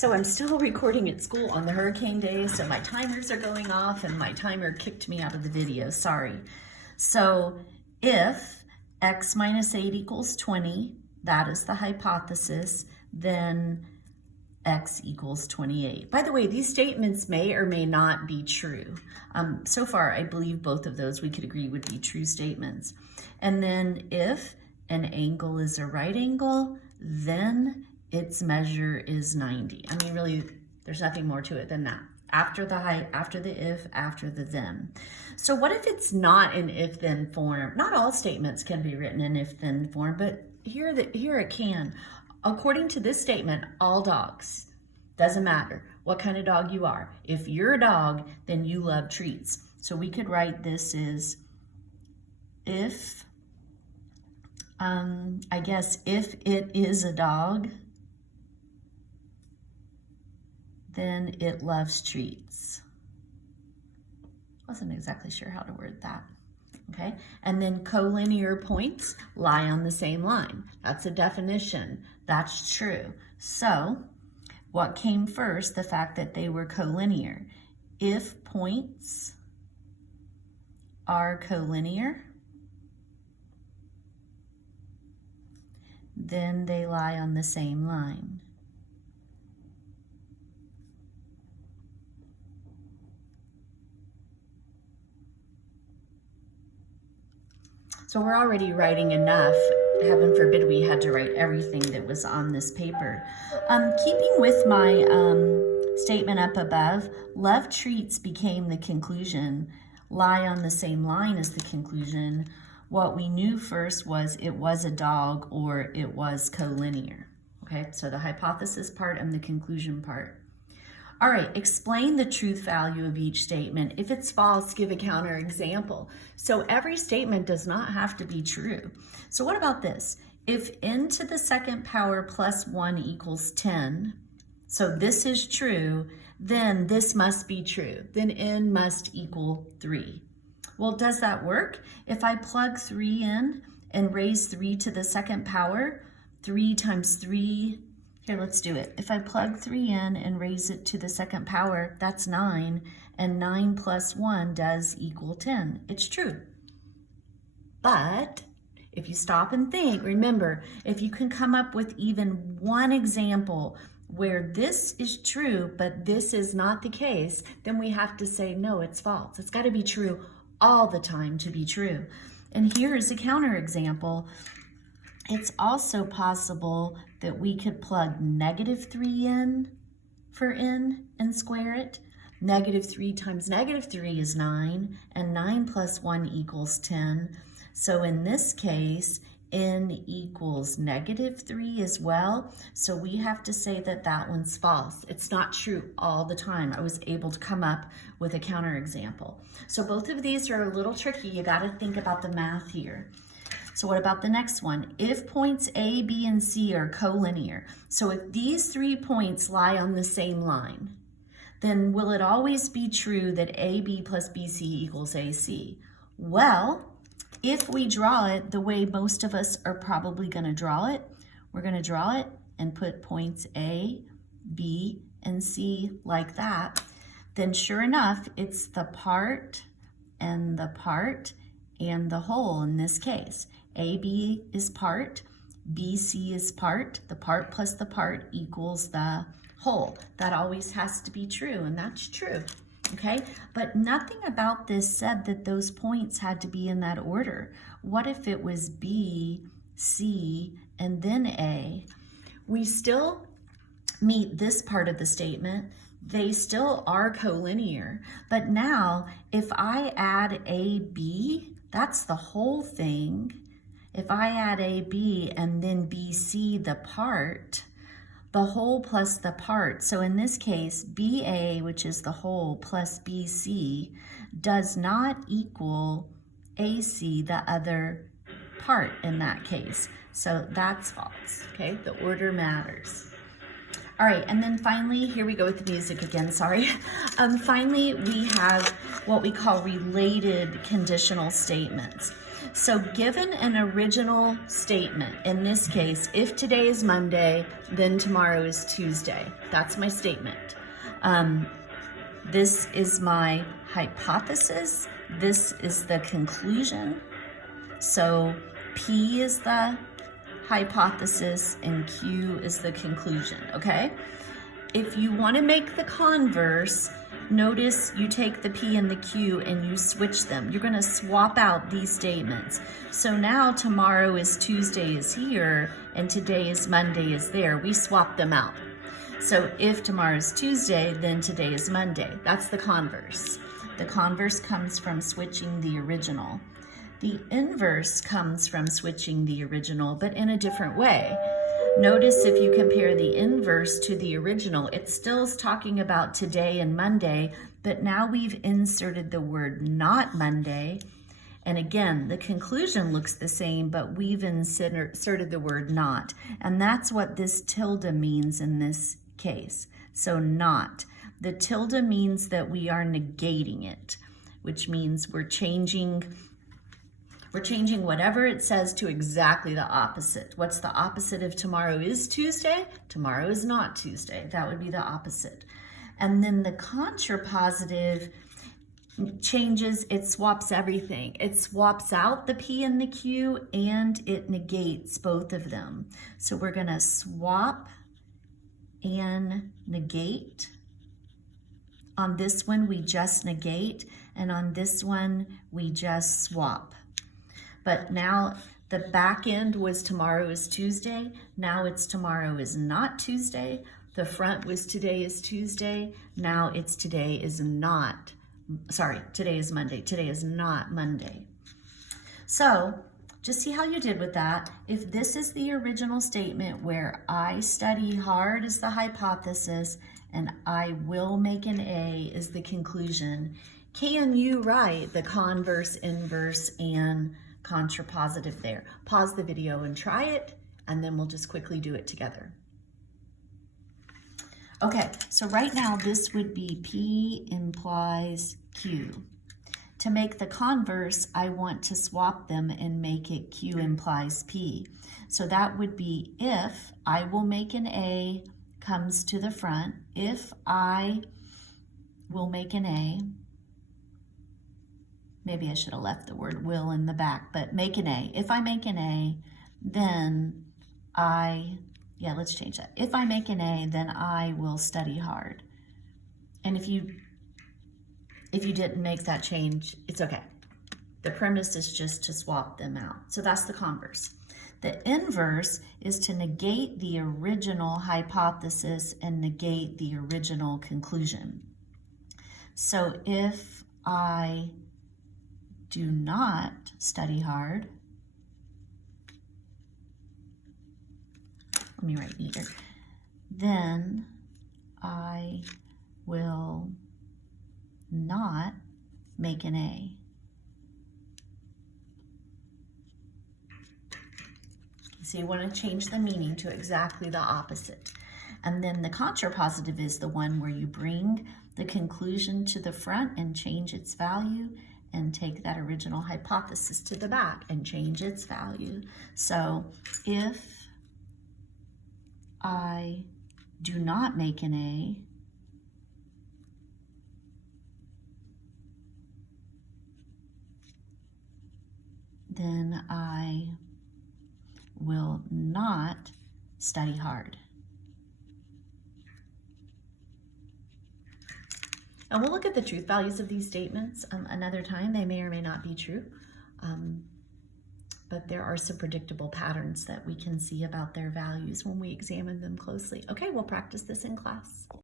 So I'm still recording at school on the hurricane day, so my timers are going off and my timer kicked me out of the video, sorry. So if x minus 8 equals 20, that is the hypothesis, then x equals 28. By the way, these statements may or may not be true. So far, I believe both of those we could agree would be true statements. And then if an angle is a right angle, then its measure is 90. I mean, really, there's nothing more to it than that. After the height, after the if, after the then. So what if it's not an if-then form? Not all statements can be written in if-then form, but here it can. According to this statement, all dogs, doesn't matter what kind of dog you are. If you're a dog, then you love treats. So we could write this as if, I guess if it is a dog, then it loves treats. Wasn't exactly sure how to word that. Okay, and then collinear points lie on the same line. That's a definition. That's true. So what came first? The fact that they were collinear. If points are collinear, then they lie on the same line. So we're already writing enough. Heaven forbid we had to write everything that was on this paper. Keeping with my statement up above, love treats became the conclusion, lie on the same line as the conclusion. What we knew first was it was a dog or it was collinear. Okay, so the hypothesis part and the conclusion part. All right, explain the truth value of each statement. If it's false, give a counterexample. So every statement does not have to be true. So what about this? If n to the second power plus 1 equals 10, so this is true, then this must be true. Then n must equal 3. Well, does that work? If I plug 3 in and raise 3 to the second power, 3 times 3, here, let's do it. If I plug 3 in and raise it to the second power, that's 9, and 9 plus 1 does equal 10. It's true. But if you stop and think, remember, if you can come up with even one example where this is true, but this is not the case, then we have to say, no, it's false. It's got to be true all the time to be true. And here is a counterexample. It's also possible that we could plug -3 in for n and square it. -3 times -3 is 9, and 9 plus 1 equals 10. So in this case, n equals -3 as well. So we have to say that that one's false. It's not true all the time. I was able to come up with a counterexample. So both of these are a little tricky. You got to think about the math here. So what about the next one? If points A, B, and C are collinear, so if these 3 points lie on the same line, then will it always be true that AB plus BC equals AC? Well, if we draw it the way most of us are probably going to draw it, we're going to draw it and put points A, B, and C like that, then sure enough, it's the part and the part and the whole in this case. AB is part, BC is part, the part plus the part equals the whole. That always has to be true, and that's true, okay? But nothing about this said that those points had to be in that order. What if it was B, C, and then A? We still meet this part of the statement. They still are collinear, but now if I add AB, that's the whole thing. If I add AB and then BC, the part, the whole plus the part. So in this case, BA, which is the whole, plus BC, does not equal AC, the other part in that case. So that's false, okay? The order matters. All right, and then finally, here we go with the music again, sorry. Finally, we have what we call related conditional statements. So given an original statement, in this case, if today is Monday, then tomorrow is Tuesday. That's my statement. This is my hypothesis. This is the conclusion. So P is the hypothesis and Q is the conclusion, okay? If you want to make the converse, notice you take the P and the Q and you switch them. You're going to swap out these statements. So now tomorrow is Tuesday is here and today is Monday is there. We swap them out. So if tomorrow is Tuesday, then today is Monday. That's the converse. The converse comes from switching the original. The inverse comes from switching the original, but in a different way. Notice if you compare the inverse to the original, it still is talking about today and Monday, but now we've inserted the word not Monday. And again, the conclusion looks the same, but we've inserted the word not. And that's what this tilde means in this case. So not. The tilde means that we are negating it, which means we're changing whatever it says to exactly the opposite. What's the opposite of tomorrow is Tuesday? Tomorrow is not Tuesday. That would be the opposite. And then the contrapositive changes, it swaps everything. It swaps out the P and the Q and it negates both of them. So we're gonna swap and negate. On this one, we just negate, and on this one, we just swap. But now the back end was tomorrow is Tuesday. Now it's tomorrow is not Tuesday. The front was today is Tuesday. Now it's today is Monday. Today is not Monday. So just see how you did with that. If this is the original statement where I study hard is the hypothesis and I will make an A is the conclusion, can you write the converse, inverse, and contrapositive there? Pause the video and try it, and then we'll just quickly do it together. Okay, so right now this would be P implies Q. To make the converse, I want to swap them and make it Q implies P. So that would be if I will make an A comes to the front, if I will make an A, maybe I should have left the word will in the back, but make an A. If I make an A, then let's change that. If I make an A, then I will study hard. And if you didn't make that change, it's okay. The premise is just to swap them out. So that's the converse. The inverse is to negate the original hypothesis and negate the original conclusion. So if I do not study hard, let me write neater, then I will not make an A. So you want to change the meaning to exactly the opposite. And then the contrapositive is the one where you bring the conclusion to the front and change its value, and take that original hypothesis to the back and change its value. So if I do not make an A, then I will not study hard. And we'll look at the truth values of these statements another time. They may or may not be true, but there are some predictable patterns that we can see about their values when we examine them closely. Okay, we'll practice this in class.